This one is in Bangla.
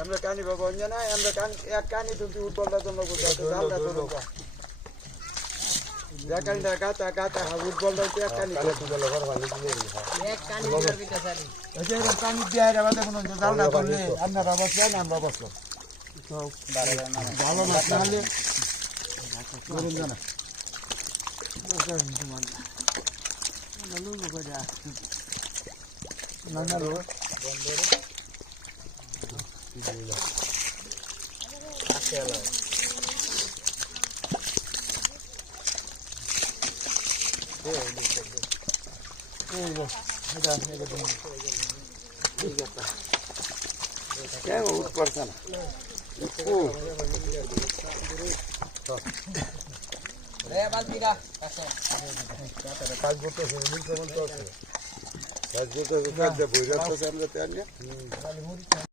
আমরা কানি বাবা না আমরা এক কানি তুমি উঠবলটা জন্য বুঝাতে জালটা তো কানিটা গাতা গাতা উঠবলটা এক কানি এক কানি দিবার বিটা সারি এই যে কানি দিয়ে আমাদের কোনো জালটা করলে আপনারা বসলেন আমরা বসলাম ভালো মাছ না হলে করুন জানা না না লো क्या उठ पड़ता ना রে বালতিরা কাছে কাজ করতে শুরু করতে কাজ করতে কাজ বইরা তো আমরা তার